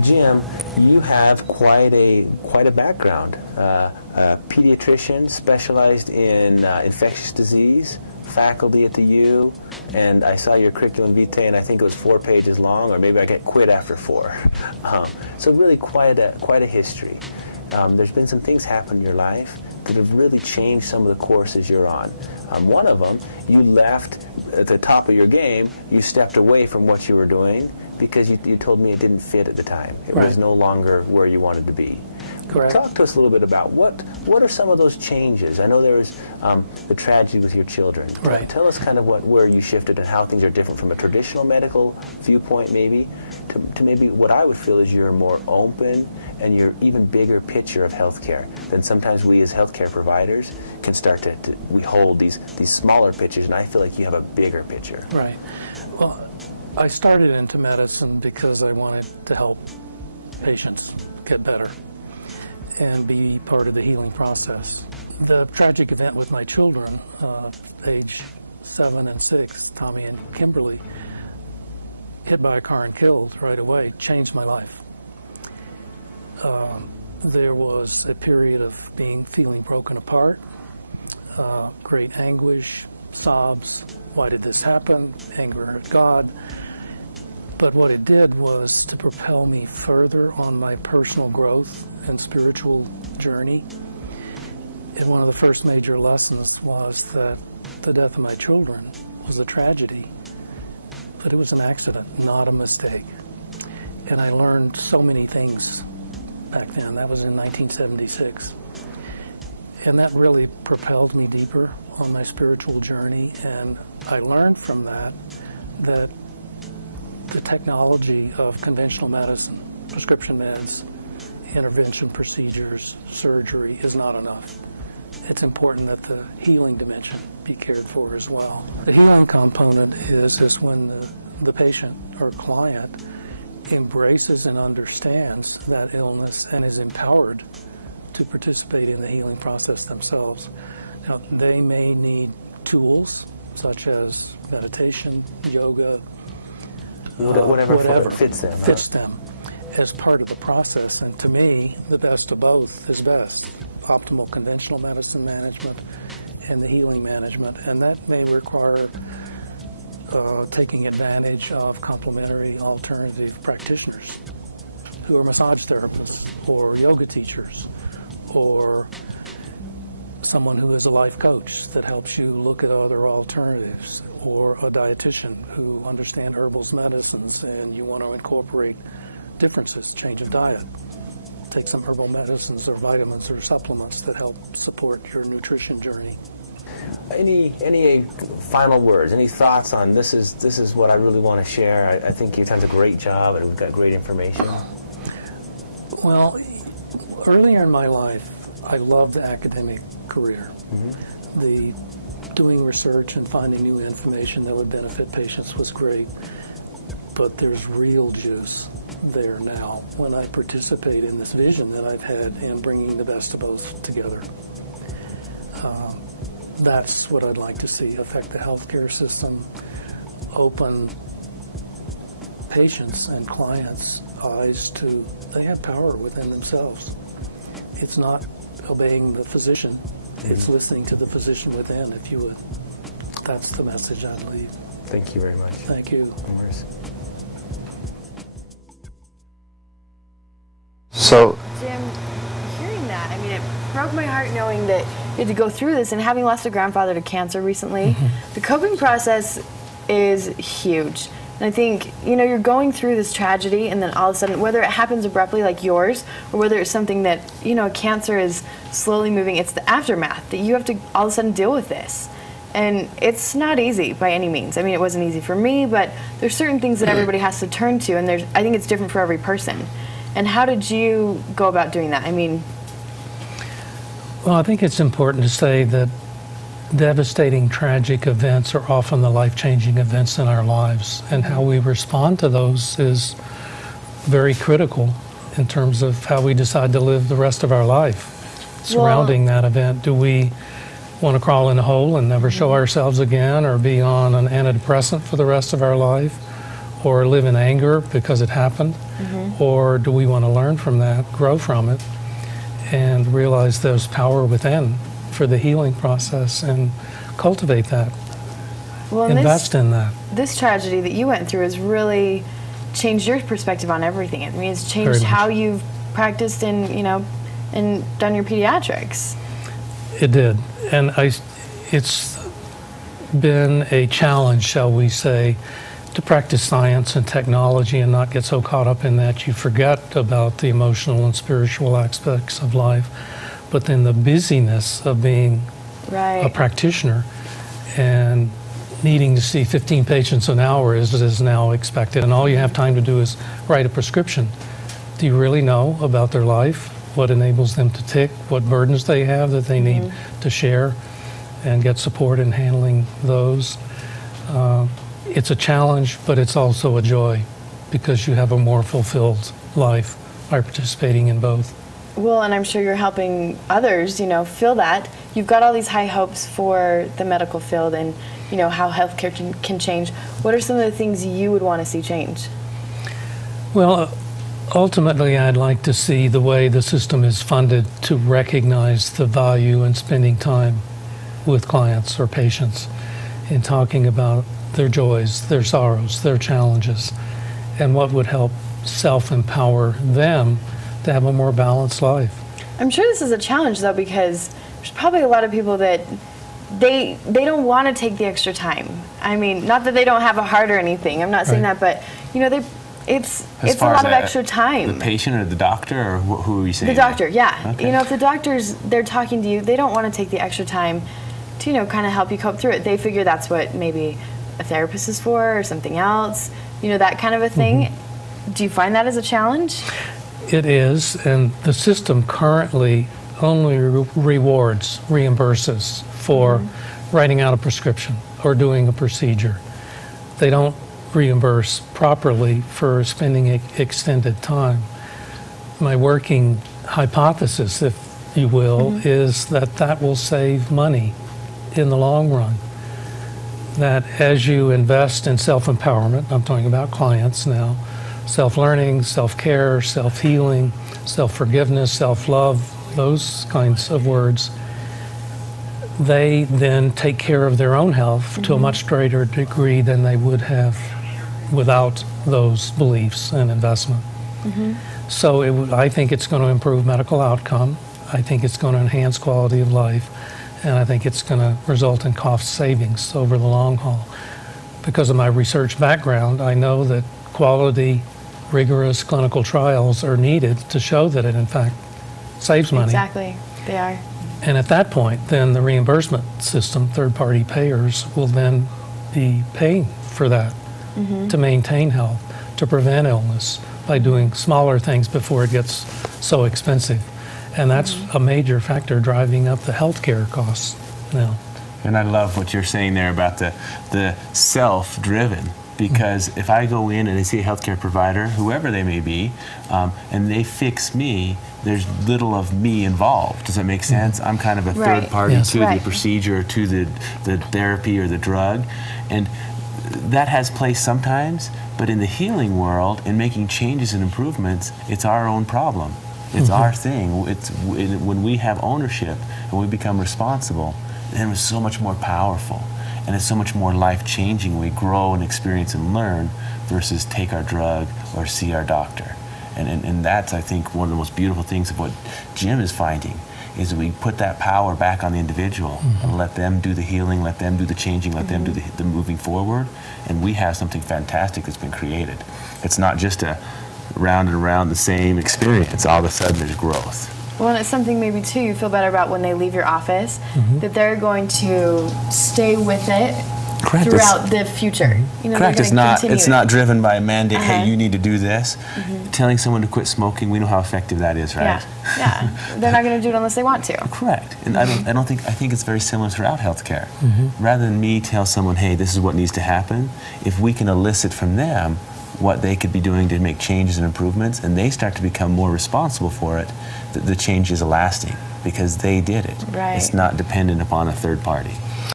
Jim, you have quite a background. A pediatrician specialized in infectious disease, faculty at the U, and I saw your curriculum vitae, and I think it was 4 pages long, or maybe I get quit after 4. So really quite a history. There's been some things happen in your life that have really changed some of the courses you're on. One of them, you left at the top of your game. You stepped away from what you were doing because you told me it didn't fit at the time. It was no longer where you wanted to be. Correct. Talk to us a little bit about what are some of those changes. I know there was the tragedy with your children. Right. Tell us kind of where you shifted and how things are different from a traditional medical viewpoint maybe to maybe what I would feel is your more open and your even bigger picture of healthcare than sometimes we as healthcare providers can start to we hold these smaller pictures, and I feel like you have a bigger picture. Right. Well, I started into medicine because I wanted to help patients get better and be part of the healing process. The tragic event with my children, age 7 and 6, Tommy and Kimberly, hit by a car and killed right away, changed my life. There was a period of feeling broken apart, great anguish, sobs, why did this happen, anger at God. But what it did was to propel me further on my personal growth and spiritual journey. And one of the first major lessons was that the death of my children was a tragedy, but it was an accident, not a mistake. And I learned so many things back then. That was in 1976. And that really propelled me deeper on my spiritual journey. And I learned from that the technology of conventional medicine, prescription meds, intervention procedures, surgery is not enough. It's important that the healing dimension be cared for as well. The healing component is when the patient or client embraces and understands that illness and is empowered to participate in the healing process themselves. Now, they may need tools such as meditation, yoga, whatever fits them. Fits them as part of the process. And to me, the best of both is best. Optimal conventional medicine management and the healing management. And that may require taking advantage of complementary alternative practitioners who are massage therapists or yoga teachers or someone who is a life coach that helps you look at other alternatives, or a dietitian who understands herbal medicines and you want to incorporate differences, change of diet. Take some herbal medicines or vitamins or supplements that help support your nutrition journey. Any final words, any thoughts on this is what I really want to share? I think you've done a great job and we've got great information. Well, earlier in my life, I loved the academic career. Mm-hmm. The doing research and finding new information that would benefit patients was great, but there's real juice there now when I participate in this vision that I've had in bringing the best of both together. That's what I'd like to see affect the healthcare system, open patients and clients' eyes to they have power within themselves. It's not obeying the physician, it's listening to the physician within, if you would. That's the message I'd leave. Thank you very much. Thank you. No worries. So, Jim, hearing that, I mean, it broke my heart knowing that you had to go through this, and having lost a grandfather to cancer recently, the coping process is huge. And I think, you know, you're going through this tragedy, and then all of a sudden, whether it happens abruptly like yours, or whether it's something that, you know, cancer is slowly moving, it's the aftermath that you have to all of a sudden deal with this. And it's not easy by any means. I mean, it wasn't easy for me, but there's certain things that everybody has to turn to, and I think it's different for every person. And how did you go about doing that? I mean... Well, I think it's important to say that devastating, tragic events are often the life-changing events in our lives, and how we respond to those is very critical in terms of how we decide to live the rest of our life surrounding that event. Do we want to crawl in a hole and never show ourselves again, or be on an antidepressant for the rest of our life? or live in anger because it happened? Or do we want to learn from that, grow from it, and realize there's power within for the healing process and cultivate that, Well, and invest in that? this tragedy that you went through has really changed your perspective on everything. I mean, it's Very changed much. how you've practiced and, and done your pediatrics. It did. And it's been a challenge, shall we say, to practice science and technology and not get so caught up in that you forget about the emotional and spiritual aspects of life. But then the busyness of being a practitioner and needing to see 15 patients an hour is now expected, and all you have time to do is write a prescription. Do you really know about their life, what enables them to tick, what burdens they have that they need to share and get support in handling those? It's a challenge, but it's also a joy because you have a more fulfilled life by participating in both. Well, and I'm sure you're helping others, feel that. You've got all these high hopes for the medical field and, how healthcare can change. What are some of the things you would want to see change? Well, ultimately, I'd like to see the way the system is funded to recognize the value in spending time with clients or patients in talking about their joys, their sorrows, their challenges, and what would help self-empower them to have a more balanced life. I'm sure this is a challenge, though, because there's probably a lot of people that they don't want to take the extra time. I mean, not that they don't have a heart or anything. I'm not saying that, but it's a lot of extra time. The patient or the doctor, or who are you saying? The doctor, yeah. Okay. If the doctors, they're talking to you, they don't want to take the extra time to, kind of help you cope through it. They figure that's what maybe a therapist is for or something else, that kind of a thing. Do you find that as a challenge? It is, and the system currently only reimburses for writing out a prescription or doing a procedure. They don't reimburse properly for spending extended time. My working hypothesis, if you will, is that will save money in the long run. That as you invest in self-empowerment, I'm talking about clients now, self-learning, self-care, self-healing, self-forgiveness, self-love, those kinds of words, they then take care of their own health to a much greater degree than they would have without those beliefs and investment. So I think it's going to improve medical outcome. I think it's going to enhance quality of life. And I think it's going to result in cost savings over the long haul. Because of my research background, I know that quality, rigorous clinical trials are needed to show that it, in fact, saves money. Exactly, they are. And at that point, then the reimbursement system, third-party payers, will then be paying for that to maintain health, to prevent illness by doing smaller things before it gets so expensive. And that's a major factor driving up the healthcare costs now. And I love what you're saying there about the self-driven. Because if I go in and I see a healthcare provider, whoever they may be, and they fix me, there's little of me involved. Does that make sense? I'm kind of a third party to the procedure, to the therapy or the drug. And that has place sometimes, but in the healing world, in making changes and improvements, it's our own problem. It's our thing. When we have ownership and we become responsible, then it's so much more powerful. And it's so much more life-changing. We grow and experience and learn versus take our drug or see our doctor. And that's, I think, one of the most beautiful things of what Jim is finding, is that we put that power back on the individual and let them do the healing, let them do the changing, let them do the moving forward, and we have something fantastic that's been created. It's not just a round and around the same experience. All of a sudden there's growth. Well, and it's something maybe too you feel better about when they leave your office, that they're going to stay with it throughout the future. Correct. It's not driven by a mandate. Hey, you need to do this. Telling someone to quit smoking, we know how effective that is, right? Yeah. They're not going to do it unless they want to. Correct. And I think it's very similar throughout healthcare. Rather than me tell someone, hey, this is what needs to happen, if we can elicit from them what they could be doing to make changes and improvements, and they start to become more responsible for it, the change is lasting because they did it. Right. It's not dependent upon a third party.